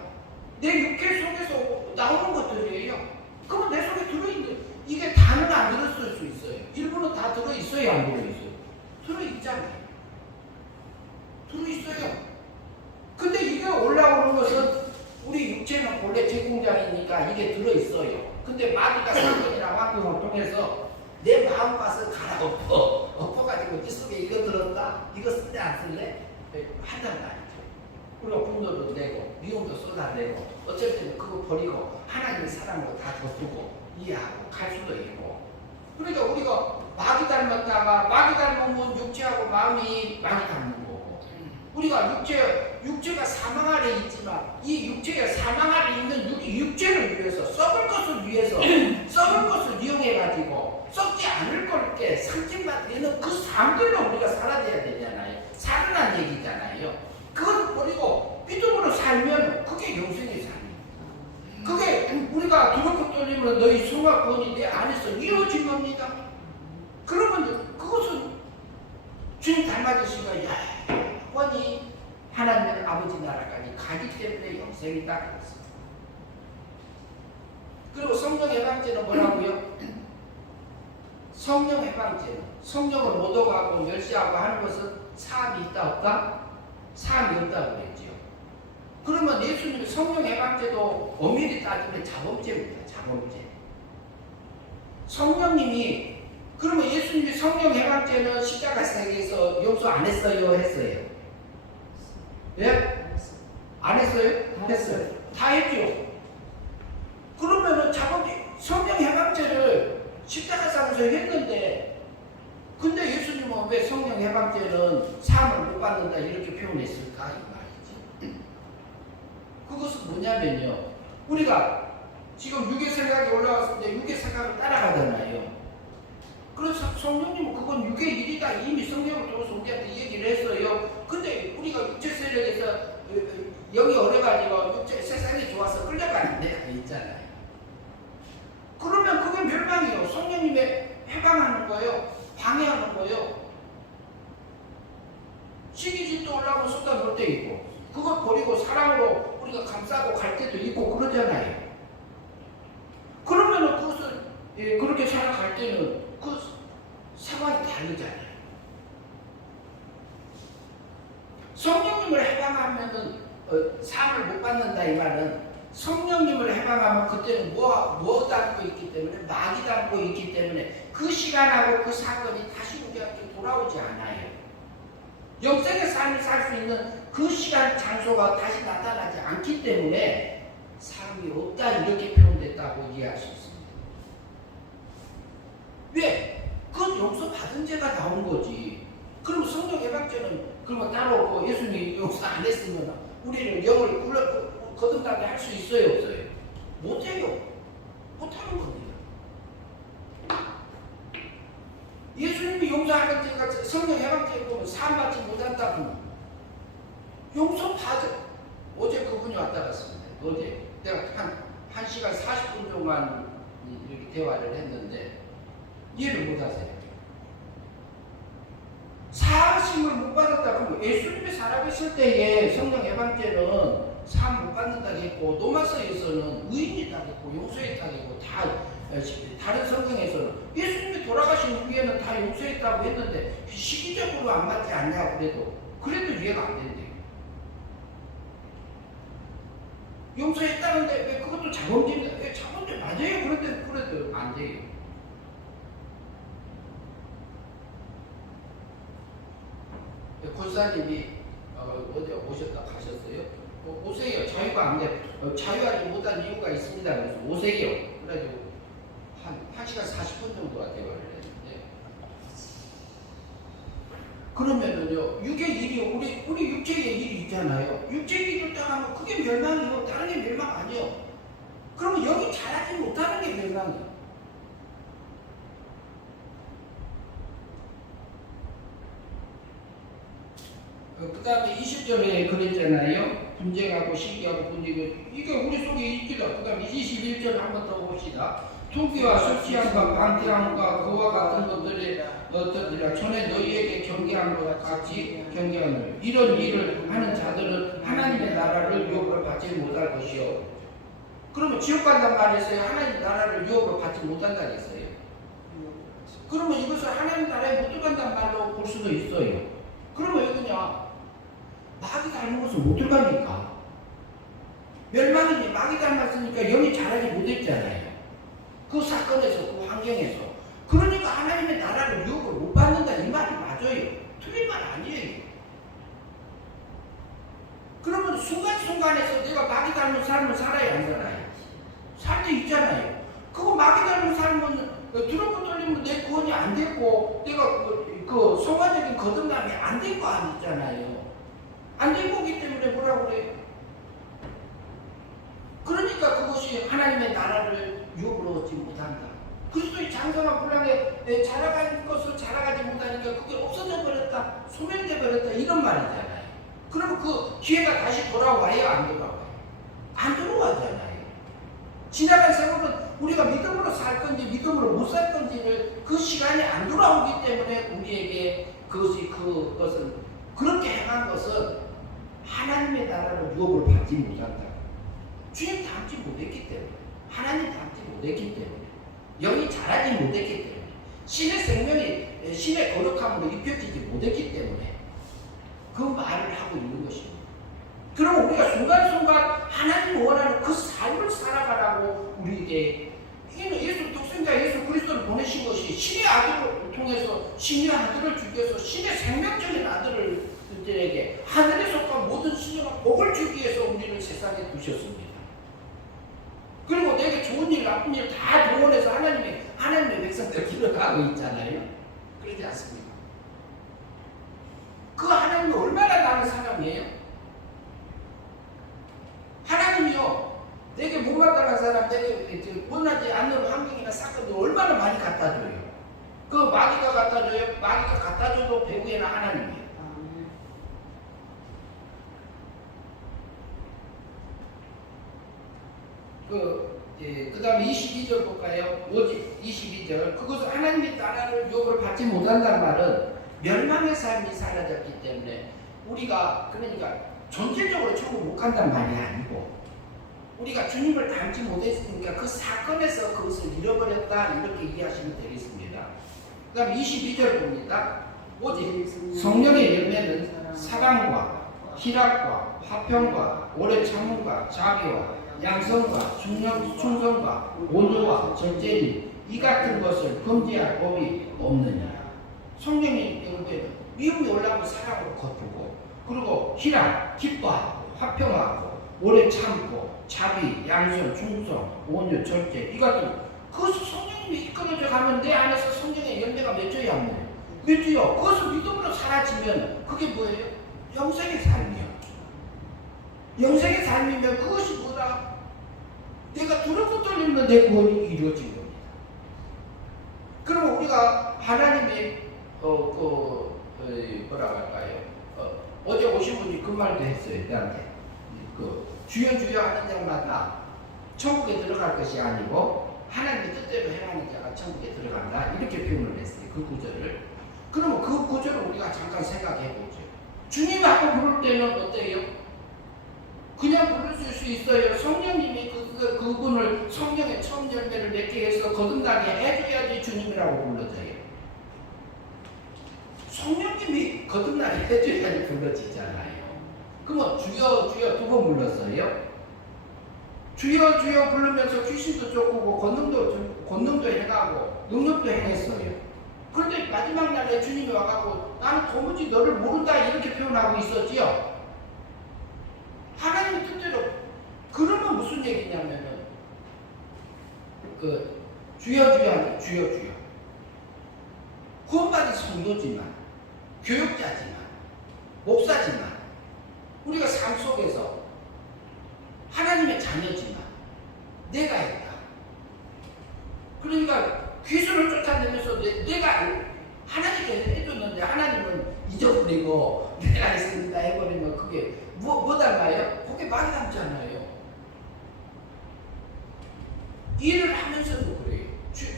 내 육체 속에서 나오는 것들이에요. 그러면 내 속에 들어있는, 이게 다는 안 들었을 수 있어요. 일부는 다 들어있어요, 안 들어있어요? 들어있잖아요. 들어있어요. 근데 이게 올라오는 것은 우리 육체는 본래 제공장이니까 이게 들어있어요. 근데 마귀가 사건이나 환경을 통해서 내 마음밭을 엎어가지고 네 속에 이거 들었다? 이거 쓸래 안 쓸래? 한단 말이죠. 우리가 분노도 내고 미움도 쏟아내고 어쩔 때는 그거 버리고 하나님의 사랑으로 다 덮고 이해하고 갈 수도 있고. 그러니까 우리가 마귀 닮았다가 마귀 닮으면 육체하고 마음이 마귀 닮는 거고, 우리가 육체가 사망 아래 있지만 이 육체가 사망 아래 있는 육체를 위해서 썩을 것을 위해서 썩을 것을 이용해가지고 썩지 않을 걸게 상징받는 그 삶들로 우리가 살아야 되잖아요. 살아난 얘기잖아요. 그걸 버리고 믿음으로 살면 그게 영생의 삶이에요. 그게 우리가 두렵고 떨림으로 너희 성과 구원이 내 안에서 이루어진 겁니다. 그러면 그것은 주님 닮아주신 거야. 영원히 하나님 아버지 나라까지 가기 때문에 영생이다 그랬습니다. 그리고 성령 해방제는 뭐라고요? 성령 해방제는 성령을 못 오가고 멸시하고 하는 것은 사함이 있다 없다? 사함이 없다고 그랬죠. 그러면 예수님의 성령 해방제도 엄밀히 따지면 자범죄입니다. 자범죄. 성령님이, 그러면 예수님이 성령 해방제는 십자가상에서 용서 안 했어요? 했어요? 예? 안 했어요? 했어요. 다 했죠. 그러면은 자범죄, 성령 해방제를 십자가상에서 했는데, 근데 예수님은 왜 성령 해방제는 사함을 못 받는다 이렇게 표현했을까 이 말이지. 그것은 뭐냐면요, 우리가 지금 육의 생각이 올라왔을 때 육의 생각을 따라가잖아요. 그래서 성령님은 그건 육의 일이다 이미 성령을 통해서 우리한테 얘기를 했어요. 근데 우리가 육체 세력에서 영이 어려가지고 육체 세상이 좋아서 끌려가는 데가 있잖아요. 그러면 그게 멸망이에요. 성령님의 해방하는 거예요. 방해하는 거예요. 시기질도 올라오면 쏟아놓을 때 있고, 그걸 버리고 사랑으로 우리가 감싸고 갈 때도 있고 그러잖아요. 그러면은 그것을 그렇게 살아갈 때는 그 상황이 다르잖아요. 성령님을 해방하면은 사함을 못 받는다 이 말은, 성령님을 해방하면 그때는 뭐 담고 있기 때문에, 마귀 담고 있기 때문에 그 시간하고 그 사건이 다시 우리한테 돌아오지 않아요. 영생의 삶을 살 수 있는 그 시간 장소가 다시 나타나지 않기 때문에 사함이 없다 이렇게 표현됐다고 이해할 수 있습니다. 왜? 그건 용서 받은 죄가 나온 거지. 그럼 성령 해방죄는 그러면 따로 없고 예수님이 용서 안 했으면 우리를 영을 거듭나게 할 수 있어요 없어요? 못해요. 못하는 겁니다. 예수님이 용서하는 죄가 성령 해방죄 보면 사함받지 못한다고 용서 어제 그분이 왔다 갔습니다. 어제 내가 한 시간 40분 동안 이렇게 대화를 했는데 이해를 못하세요. 사하심을 못 받았다. 그럼 예수님이 살아계실 때에 성령 해방죄는 사함 못 받는다고 했고, 로마서에서는 의인이라고 했고 용서했다고 했고, 다른 성경에서는 예수님이 돌아가신 후에는 다 용서했다고 했는데 시기적으로 안 맞지 않냐 그래도 이해가 안 된대요. 용서했다는데 왜 그것도 자범죄인데, 왜 자범죄 맞아요? 그래도 안 돼요. 권사님이 어제 오셨다 가셨어요? 오세요. 자유가 안 돼. 자유하지 못한 이유가 있습니다. 그래서 오세요. 그래가지고 한 시간 40분 정도가 대화를 했는데, 그러면은요, 육의 일이 우리 육체의 일이 있잖아요. 육체의 일을 따라하면 그게 멸망이요. 다른 게 멸망 아니에요. 그러면 영이 자라지 못하는 게 멸망이에요. 그다음에 20절에 그랬잖아요. 분쟁하고 시기하고 분쟁하고 이게 우리 속에 있기도. 그다음에 21절 한번 더 봅시다. 투기와 술 취함과 방탕함과 그와 같은 것들이 어떠리라. 전에 너희에게 경계한 것 같이 경계하는 이런 일을 하는 자들은 하나님의 나라를 유업으로 받지 못할 것이요. 그러면 지옥 간단 말했어요. 하나님 나라를 유업으로 받지 못한다 했어요. 그러면 이것을 하나님 나라에 못 들어간단 말로 볼 수도 있어요. 그러면 여기냐 마귀 닮은 것을 못 들어가니까 멸망이니 마귀 닮았으니까 영이 자라지 못했잖아요. 그 사건에서 그 환경에서 그러니까 하나님의 나라를 유업을 못 받는다 이 말이 맞아요. 틀린 말 아니에요. 그러면 순간순간에서 내가 마귀 닮은 삶을 살아야 안 살아요? 살 때 있잖아요. 그거 마귀 닮은 삶은 드럼을 돌리면 내 구원이 안 됐고 내가 그 성화적인 거듭남이 안 된 거 아니잖아요. 안 된 거기 때문에 뭐라고 그래요? 그러니까 그것이 하나님의 나라를 유업으로 얻지 못한다. 그리스도의 장성한 분량에 자라가는 것을 자라가지 못하니까 그게 없어져 버렸다, 소멸돼 버렸다 이런 말이잖아요. 그러면 그 기회가 다시 돌아와요, 안 돌아와요? 안 돌아와잖아요. 지나간 세월은 우리가 믿음으로 살 건지 믿음으로 못 살 건지를 그 시간이 안 돌아오기 때문에 우리에게 그것은 그렇게 행한 것은 하나님의 나라를 유업을 받지 못한다. 주님 닮지 못했기 때문에, 하나님 닮지 못했기 때문에, 영이 자라지 못했기 때문에, 신의 생명이 신의 거룩함으로 입혀지지 못했기 때문에 그 말을 하고 있는 것입니다. 그럼 우리가 순간순간 하나님 원하는 그 삶을 살아가라고 우리에게 예수 독생자 예수 그리스도를 보내신 것이 신의 아들을 통해서 신의 아들을 주께서 신의 생명적인 아들들에게 하늘에 속한 모든 신령한 복을 주기 위해서 우리를 세상에 두셨습니다. 그리고 내게 좋은 일 나쁜 일 다 동원해서 하나님의 백성들 길러가고 있잖아요. 그러지 않습니까? 그 하나님이 얼마나 나는 사람이에요? 하나님이요, 내게 못마땅한 사람, 내게 원하지 않는 환경이나 사건들 얼마나 많이 갖다 줘요. 그 마귀가 갖다 줘요. 마귀가 갖다 줘도 배후에는 하나님이에요. 그 다음에 22절 볼까요? 오직 22절. 그것은 하나님의 나라를 유업을 받지 못한다는 말은 멸망의 삶이 사라졌기 때문에 우리가 그러니까 전체적으로 천국 못 간다는 말이 아니고 우리가 주님을 닮지 못했으니까 그 사건에서 그것을 잃어버렸다 이렇게 이해하시면 되겠습니다. 그 다음 22절 봅니다. 오직 성령의 열매는 사랑과 희락과 화평과 오래 참음과 자비와 양성과 충성과 온유와 절제니 이 같은 것을 금지할 법이 없느냐. 성령의 열매는 미움이 올라오면 사랑으로 거두고 그리고 희락, 기뻐하고 화평하고 오래 참고 자비, 양선, 충성, 온유, 절제 이 같은 그 성령님이 이끌어져 가면 내 안에서 성령의 열매가 맺어야 합니다. 맺어요. 그것을 믿음으로 사라지면 그게 뭐예요? 영생의 삶이요. 영생의 삶이면 그것이 뭐다? 내가 두렵고 떨리면 내 구원이 이루어진 겁니다. 그럼 우리가 하나님의 뭐라고 할까요? 어제 오신 분이 그 말도 했어요. 나한테 주여 주여 하는 자마다 천국에 들어갈 것이 아니고 하나님의 뜻대로 행하는 자가 천국에 들어간다 이렇게 표현을 했어요. 그 구절을. 그러면 그 구절을 우리가 잠깐 생각해 보죠. 주님 하고 부를 때는 어때요? 그냥 부르실 수 있어요. 성령님이 그분을 성령의 처음 열매를 맺게 해서 거듭나게 해줘야지 주님이라고 불러져요. 성령님이 거듭나게 해줘야지 불러지잖아요. 그러면 주여 주여 두 번 불렀어요. 주여 주여 부르면서 귀신도 쫓고 권능도 행하고 능력도 행했어요. 그런데 마지막 날에 주님이 와가지고 나는 도무지 너를 모른다 이렇게 표현하고 있었지요. 하나님의 뜻대로. 그러면 무슨 얘기냐면은 주여 주여 주여 주여 구원받은 성도지만 교육자지만 목사지만 우리가 삶 속에서 하나님의 자녀지만 내가 했다. 그러니까 귀신을 쫓아내면서 내가 하나님께 해줬는데 하나님은 잊어버렸다. 잊어버리고 내가 했습니다 해버리면 그게 뭐 닮아요? 그게 말이 닮잖아요. 일을 하면서도 그래요.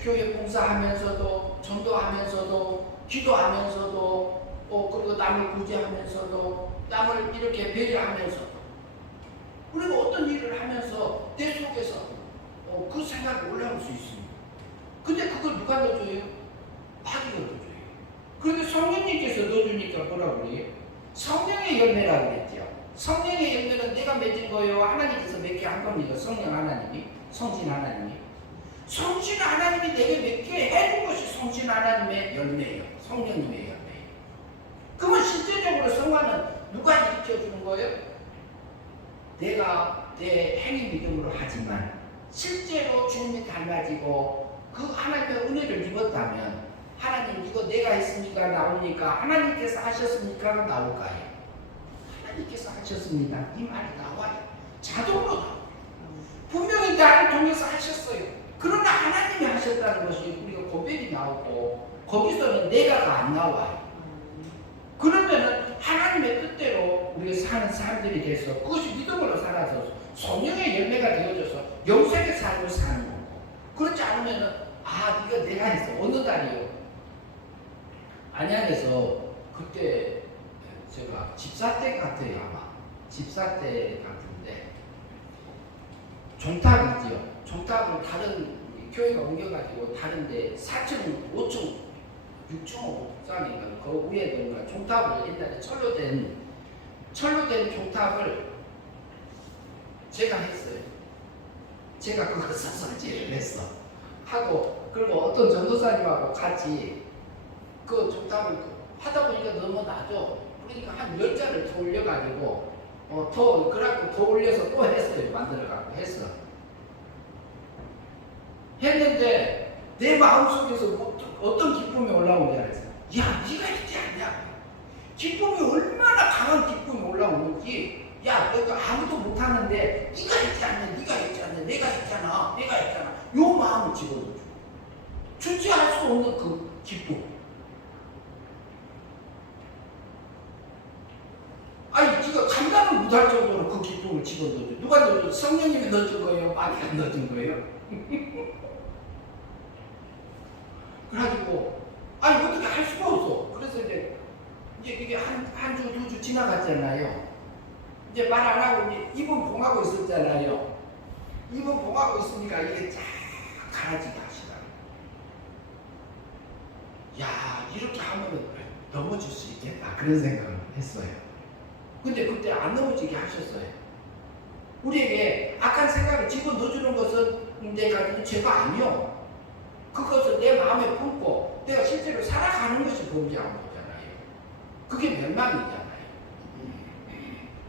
교회 봉사하면서도, 전도하면서도, 기도하면서도, 그리고 남을 구제하면서도, 남을 이렇게 배려하면서도, 우리가 어떤 일을 하면서 내 속에서 그 생각이 올라올 수 있습니다. 근데 그걸 누가 넣어줘요? 마귀가 넣어줘요. 그런데 성령님께서 넣어주니까 뭐라고 그래요? 성령의 열매라고 그랬죠. 성령의 열매는 내가 맺은 거예요? 하나님께서 맺게 한 겁니다. 성령 하나님이, 성신 하나님이. 성신 하나님이 내게 맺게 해준 것이 성신 하나님의 열매예요. 성령님의 열매예요. 그러면 실제적으로 성화는 누가 일으켜주는 거예요? 내가 내 행위 믿음으로 하지만 실제로 주님이 달라지고 그 하나님의 은혜를 입었다면 하나님 이거 내가 했습니까? 나옵니까? 하나님께서 하셨습니까? 나올까요? 하나님께서 하셨습니다. 이 말이 나와요. 자동으로 나와요. 분명히 나를 통해서 하셨어요. 그러나 하나님이 하셨다는 것이 우리가 고백이 나오고 거기서는 내가가 안 나와요. 그러면은 하나님의 뜻대로 우리가 사는 사람들이 돼서 그것이 믿음으로 살아서 성령의 열매가 되어져서 영생의 삶을 사는 거고, 그렇지 않으면은 이거 내가 했어. 어느 달이요? 안양에서 그때 제가 집사 때 같아요. 아마 집사 때 같은데 종탑이지요. 종탑을 다른 교회가 옮겨가지고 다른데 4층, 5층, 6층 옥상인가 그 위에 뭔가 종탑을 옛날에 철로 된 종탑을 제가 했어요. 제가 그거 설치를 했어. 하고 그리고 어떤 전도사님하고 같이 그 종탑을 하다 보니까 너무 낮아. 그러니까 한 10자를 더 올려가지고 그래갖고 더 올려서 또 했어요. 만들어갖고 했어. 했는데 내 마음속에서 어떤 기쁨이 올라오는지 알았어요. 야, 네가 있지 않냐? 기쁨이 얼마나 강한 기쁨이 올라오는지. 야, 너가 아무도 못하는데 네가 있지 않냐? 네가 있지 않냐? 내가 있잖아. 내가 있잖아. 요 마음을 집어넣어줘. 주체할 수 없는 그 기쁨. 아니, 네가 감당을 못할 정도로 그 기쁨을 집어넣어줘. 누가 넣어줘? 성령님이 넣어준 거예요? 마귀가 넣어준 거예요? 그래가지고 어떻게 할 수가 없어. 그래서 이제 이게 한 주, 2주 지나갔잖아요. 이제 말 안 하고 이제 입은 봉하고 있었잖아요. 입은 봉하고 있으니까 이게 쫙 가라지게 하시더라고요. 야, 이렇게 하면은 넘어질 수 있겠다. 그런 생각을 했어요. 근데 그때 안 넘어지게 하셨어요. 우리에게 악한 생각을 집어넣어주는 것은 내가 죄가 아니요. 그것을 내 마음에 품고 내가 실제로 살아가는 것이 범죄한 거잖아요. 그게 멸망이잖아요.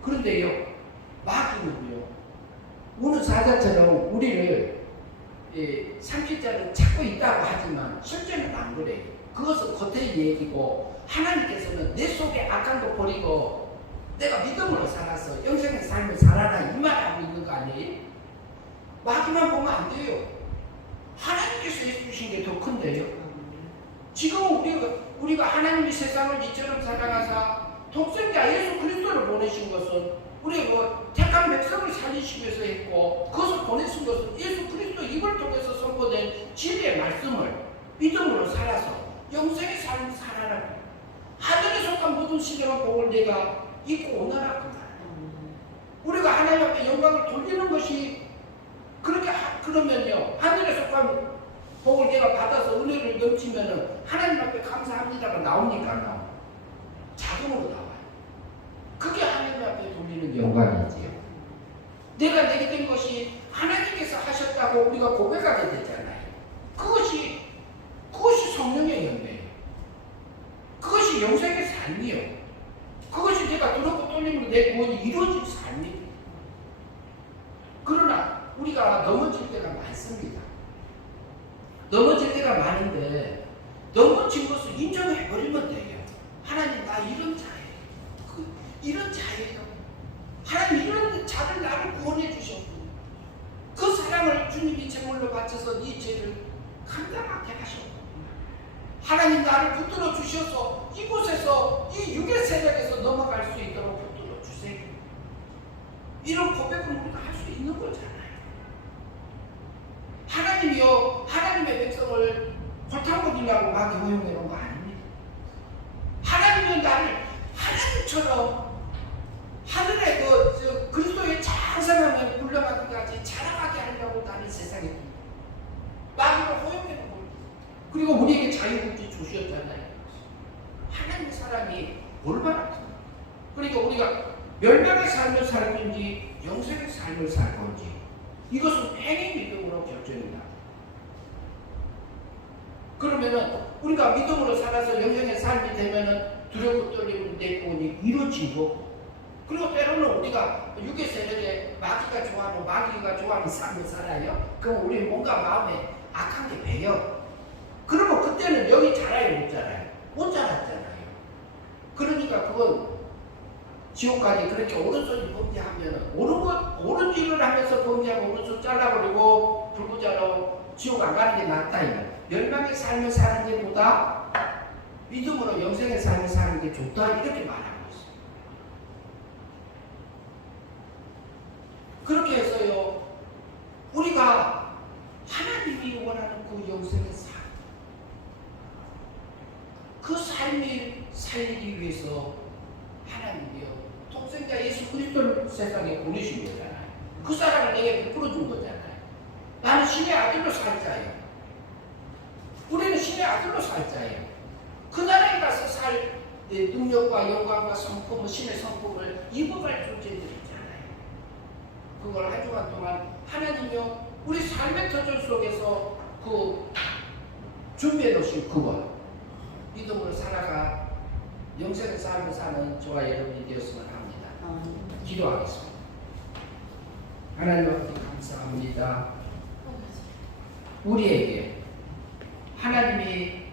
그런데요, 마귀는요, 우는 사자처럼 우리를 삼킬자를 찾고 있다고 하지만 실제는 안 그래요. 그것은 겉의 얘기고 하나님께서는 내 속에 악한 거 버리고 내가 믿음으로 살아서 영생의 삶을 살아라 이 말하고 있는 거 아니에요? 마귀만 보면 안 돼요. 하나님께서 해주신 게 더 큰데요. 지금 우리가 하나님이 세상을 이처럼 사랑하사 독생자 예수 그리스도를 보내신 것은 우리 택한 백성을 살리시기 위해서 했고, 그것을 보내신 것은 예수 그리스도 입을 통해서 선포된 진리의 말씀을 믿음으로 살아서 영생의 삶을 살아라. 하늘에 속한 모든 신령한 복을 내가 입고 오너라 그 말. 우리가 하나님 앞에 영광을 돌리는 것이 그러면요, 하늘에 속한 복을 내가 받아서 은혜를 넘치면은 하나님 앞에 감사합니다가 나옵니까? 안 나옵니까? 자동으로 나와요. 그게 하나님 앞에 돌리는 영광이지요. 내가 내게 된 것이 하나님께서 하셨다고 우리가 고백하게 되잖아요. 그것이 성령의 열매예요. 그것이 영생의 삶이요. 그것이 내가 들었고 돌림으로 내 구원이 이루어진 삶이에요. 그러나 우리가 넘어질 때가 많습니다. 넘어질 때가 많은데 넘어진 것을 인정해버리면 돼요. 하나님, 나 이런 자예요. 이런 자예요. 하나님, 이런 자를 나를 구원해 주셨고 그 사랑을 주님이 제물로 바쳐서 네 죄를 감당하게 하셨고, 하나님, 나를 붙들어 주셔서 이곳에서 이 육의 세력에서 넘어갈 수 있도록 붙들어 주세요. 이런 고백을 우리가 할 수 있는 거잖아요. 하나님이요, 하나님의 백성을 골탕먹이려고 마귀 허용해 놓은 거 아닙니다. 하나님은 나를 하나님처럼 하늘의 그리스도의 장성함을 불러가기까지 자라가게 하려고 나를 세상에 둡니다. 마귀를 허용해 놓은 겁니다. 그리고 우리에게 자유국지 주셨잖아요. 하나님의 사람이 얼마나 큽니까? 그러니까 우리가 멸망의 삶을 살 건지 영생의 삶을 살 건지 이것은 행위 믿음으로 결정입니다. 그러면은 우리가 믿음으로 살아서 영생의 삶이 되면은 두렵고 떨림을 내보니 이루어지고, 그리고 때로는 우리가 육의 세력에 마귀가 좋아하는 삶을 살아요. 그럼 우리 뭔가 마음에 악한 게 배요. 그러면 그때는 영이 자라요, 못 자라요? 못 자랐잖아요. 그러니까 그건 지옥까지 그렇게 오른손이 범죄하면 옳은 일을 하면서 범죄하고 오른손 잘라버리고 불구자로 지옥 안 가는 게 낫다. 멸망의 삶을 사는 게 보다 믿음으로 영생의 삶을 사는 게 좋다, 이렇게 말하고 있어요. 그렇게 해서요, 우리가 하나님이 원하는 그 영생의 삶, 그 삶을 살기 위해서 하나님이요, 독생자 예수 그리스도를 세상에 보내신 거잖아요. 그 사람을 내게 베풀어 준 거잖아요. 나는 신의 아들로 살 자예요. 우리는 신의 아들로 살 자예요. 그 나라에 가서 살 능력과 영광과 성품을, 신의 성품을 입어갈 존재들이잖아요. 그걸 한 주간 동안 하나님이요, 우리 삶의 터전 속에서 그 준비해 놓으신 그걸 믿음으로 살아가 영생의 삶을 사는 저와 여러분이 되었으면 합니다. 기도하겠습니다. 하나님 아버지 감사합니다. 우리에게 하나님이